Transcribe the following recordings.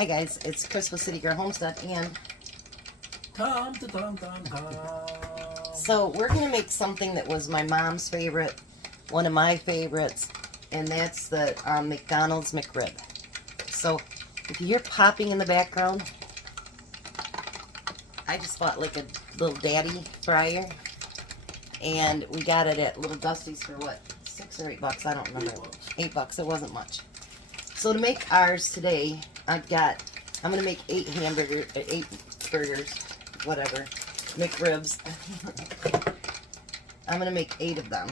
Hi guys, it's Christmas City Girl Homestead and Tom. So we're going to make something that was my mom's favorite, one of my favorites, and that's the McDonald's McRib. So if you hear popping in the background, I just bought like a little daddy fryer, and we got it at Little Dusty's for what, $6 or $8? I don't remember. $8. It wasn't much. So to make ours today, I'm going to make 8 burgers, whatever, McRibs. I'm going to make 8 of them.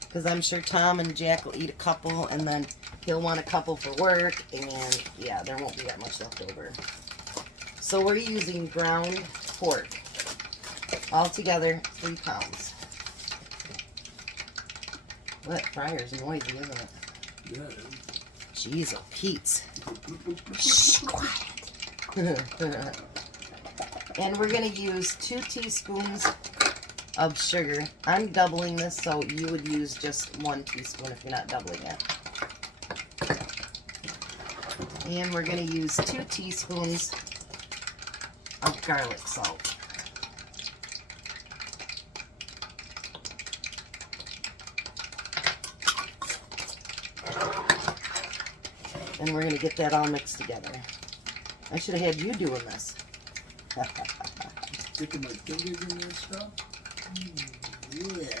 Because I'm sure Tom and Jack will eat a couple, and then he'll want a couple for work, and yeah, there won't be that much left over. So we're using ground pork. Altogether, 3 pounds. That fryer's noisy, isn't it? Yeah, it is. Jeez, oh, Pete's. Shh, quiet. And we're going to use 2 teaspoons of sugar. I'm doubling this, so you would use just 1 teaspoon if you're not doubling it. And we're going to use 2 teaspoons of garlic salt. And we're going to get that all mixed together. I should have had you doing this. Sticking my fingers in this stuff? Yeah.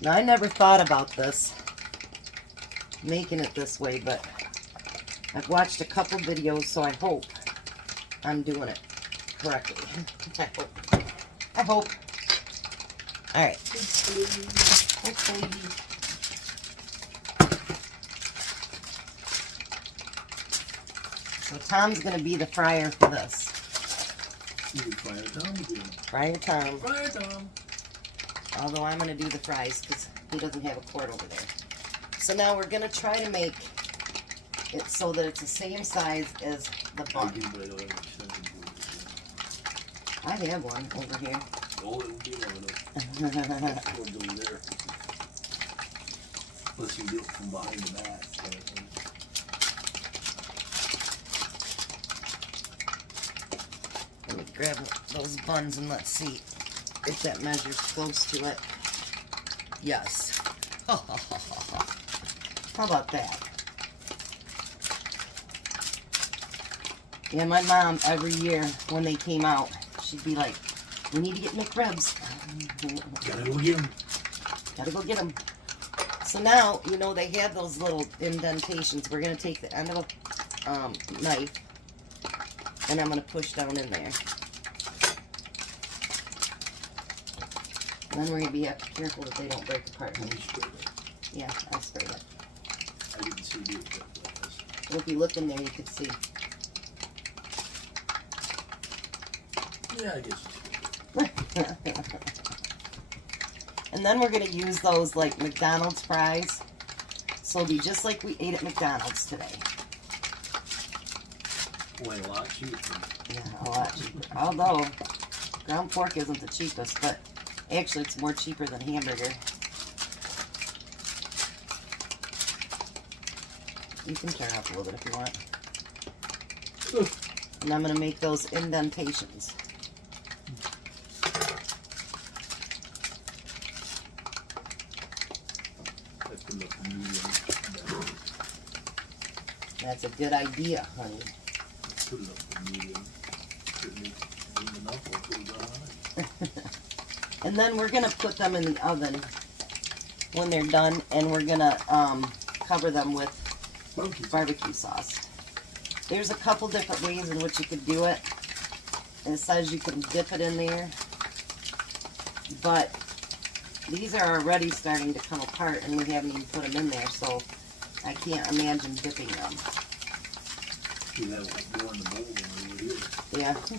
Now, I never thought about this, making it this way, but I've watched a couple videos, so I hope I'm doing it correctly. I hope. Alright. Hopefully. So Tom's going to be the fryer for this. Fryer Tom again. Fryer Tom. Fryer Tom. Although I'm going to do the fries because he doesn't have a quart over there. So now we're going to try to make it so that it's the same size as the bun. I have one over here. Oh, it will be long enough. We'll go there. Unless you do it from behind the back. Let me grab those buns and let's see if that measures close to it. Yes. How about that? Yeah, my mom, every year when they came out, she'd be like, we need to get McRibs. Gotta go get them. Gotta go get them. So now, you know, they have those little indentations. We're going to take the end of a knife, and I'm going to push down in there. And then we're going to be careful that they don't break apart. Yeah, I sprayed it. I didn't see you like this. Well, if you look in there, you could see. Yeah, I guess. And then we're going to use those like McDonald's fries. So it'll be just like we ate at McDonald's today. Boy, a lot cheaper. Yeah, a lot cheaper. Although, ground pork isn't the cheapest, but actually it's more cheaper than hamburger. You can turn up a little bit if you want. And I'm going to make those indentations. That's a good idea, honey. Put it up to medium. And then we're going to put them in the oven when they're done, and we're going to cover them with barbecue sauce. There's a couple different ways in which you could do it. It says you can dip it in there, but these are already starting to come apart, and we haven't even put them in there, so I can't imagine dipping them. You have more in the bowl than over here. Yeah. That's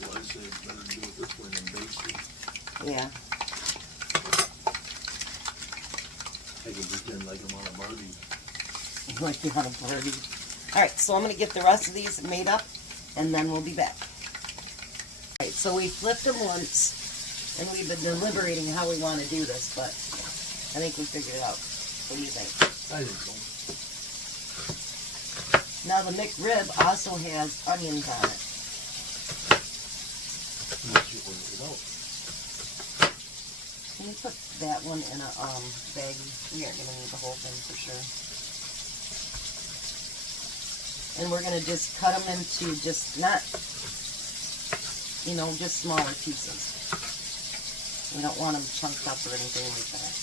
why I said better do it this way than baste it. Yeah. I can pretend like I'm on a Barbie. Like you're on a Barbie. Alright, so I'm going to get the rest of these made up, and then we'll be back. Alright, So we flipped them once, and we've been deliberating how we want to do this, but I think we figured it out. What do you think? I think so. Now the McRib also has onions on it. Can you put that one in a bag? We aren't going to need the whole thing for sure. And we're going to just cut them into just not, you know, just smaller pieces. We don't want them chunked up or anything like that.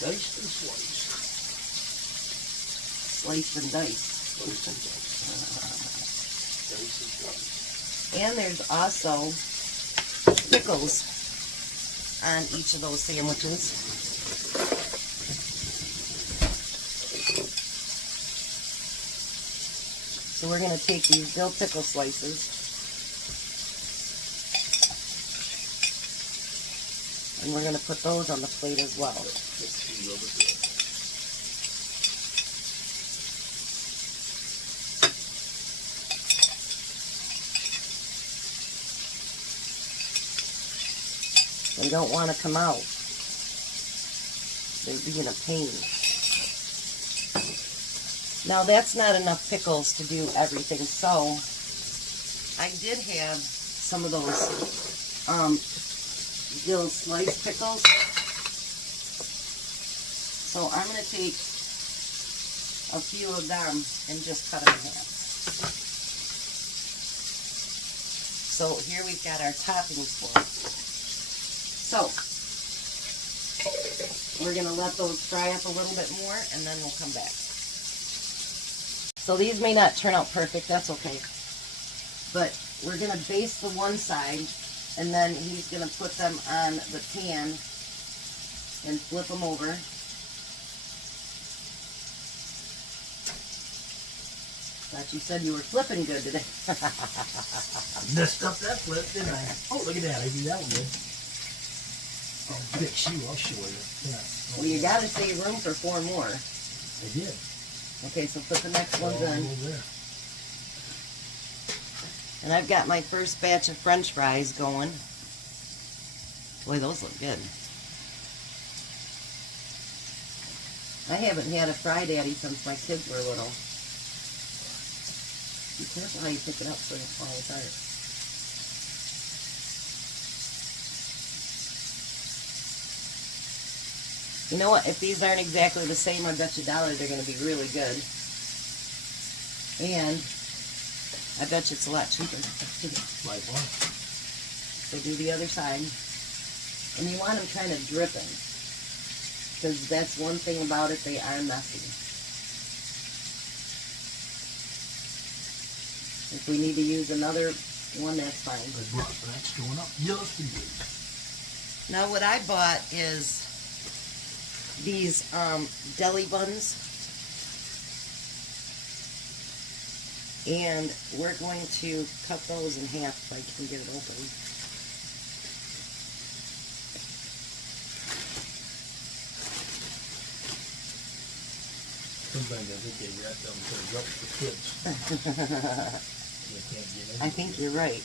Diced and sliced. Sliced and diced. Sliced and diced. Diced and sliced. And there's also pickles on each of those sandwiches. So we're going to take these dill pickle slices and we're going to put those on the plate as well. They don't want to come out. They're being a pain. Now that's not enough pickles to do everything, so I did have some of those dill sliced pickles. So I'm going to take a few of them and just cut them in half. So here we've got our toppings for it. So, we're going to let those fry up a little bit more, and then we'll come back. So these may not turn out perfect, that's okay. But we're going to baste the one side, and then he's going to put them on the pan and flip them over. Thought you said you were flipping good today. Messed up that flip, didn't I? Oh, look at that. I do that one good. Oh, big shoe, I'll show you. Yeah. Well, you got to save room for 4 more. I did. Okay, so put the next ones in. Over there. And I've got my first batch of French fries going. Boy, those look good. I haven't had a Fry Daddy since my kids were little. Be careful how you pick it up so it doesn't fall apart. You know what? If these aren't exactly the same, I bet you $1 they're going to be really good. And I bet you it's a lot cheaper. Like what? So do the other side. And you want them kind of dripping. Because that's one thing about it, they are messy. If we need to use another one, that's fine. That's going up just a bit. Now what I bought is these deli buns. And we're going to cut those in half if I can get it open. Sometimes I think they wrap them for kids. They can't get in. I think you're right.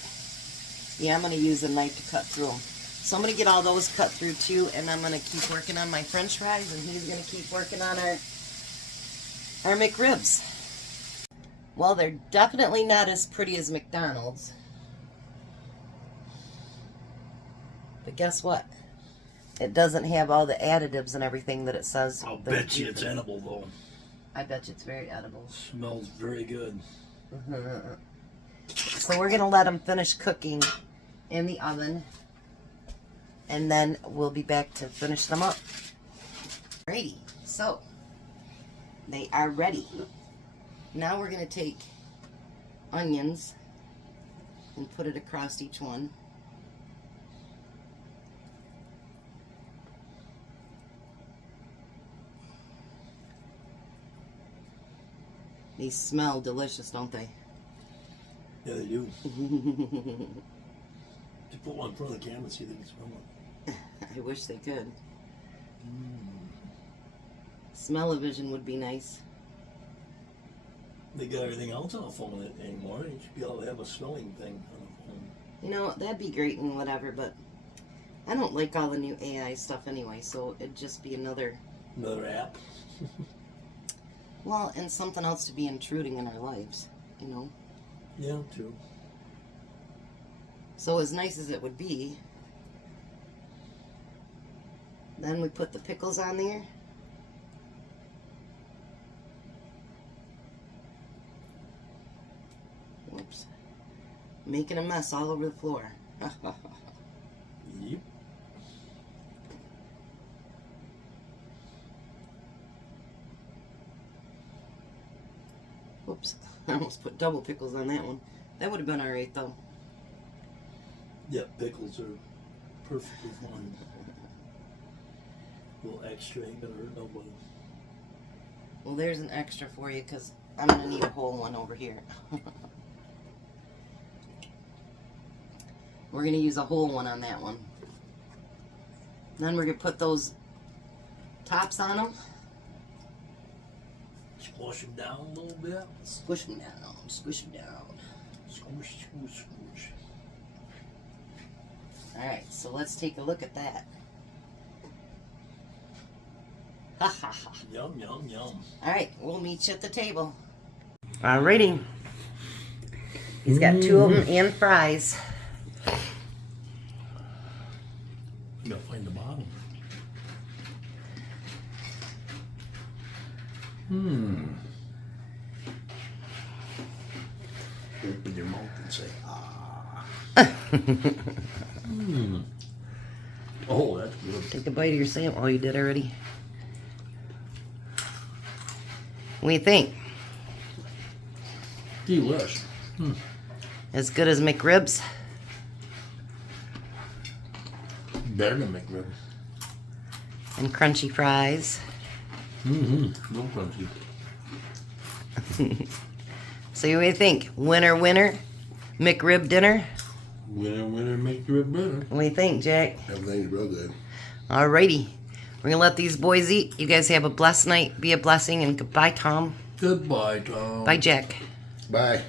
Yeah, I'm going to use a knife to cut through them. So I'm going to get all those cut through too, and I'm going to keep working on my French fries, and he's going to keep working on our McRibs. Well, they're definitely not as pretty as McDonald's. But guess what? It doesn't have all the additives and everything that it says. I'll bet you it's edible though. I bet you it's very edible. Smells very good. So we're going to let them finish cooking in the oven. And then we'll be back to finish them up. Alrighty, so they are ready. Now we're going to take onions and put it across each one. These smell delicious, don't they? Yeah, they do. To put one in front of the camera, see if they can smell it. I wish they could. Smell-o-vision would be nice. They got everything else on the phone anymore. You should be able to have a smelling thing on the phone. You know, that'd be great and whatever, but I don't like all the new AI stuff anyway, so it'd just be another app. Well, and something else to be intruding in our lives, you know? Yeah, true. So as nice as it would be, then we put the pickles on there. Whoops. Making a mess all over the floor. Yep. Whoops. I almost put double pickles on that one. That would have been alright though. Yeah, pickles are perfectly fine. A little extra ain't gonna hurt nobody. Well, there's an extra for you because I'm going to need a whole one over here. We're going to use a whole one on that one. Then we're going to put those tops on them. Squash them down a little bit. Squish them down. Squish them down. Squish, squish, squish. Alright, so let's take a look at that. Ha ha ha. Yum, yum, yum. Alright, we'll meet you at the table. Alrighty. He's got two of them and fries. You gotta find the bottom. Open your mouth and say, ah. Oh, that's good. Take a bite of your sandwich. Oh, you did already? What do you think? Delish. As good as McRibs? Better than McRib. And crunchy fries. No crunchy. So what do you think? Winner, winner? McRib dinner? Winner, winner, McRib better. What do you think, Jack? Everything's real good. Alrighty. We're going to let these boys eat. You guys have a blessed night. Be a blessing. And goodbye, Tom. Goodbye, Tom. Bye, Jack. Bye.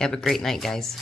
Have a great night, guys.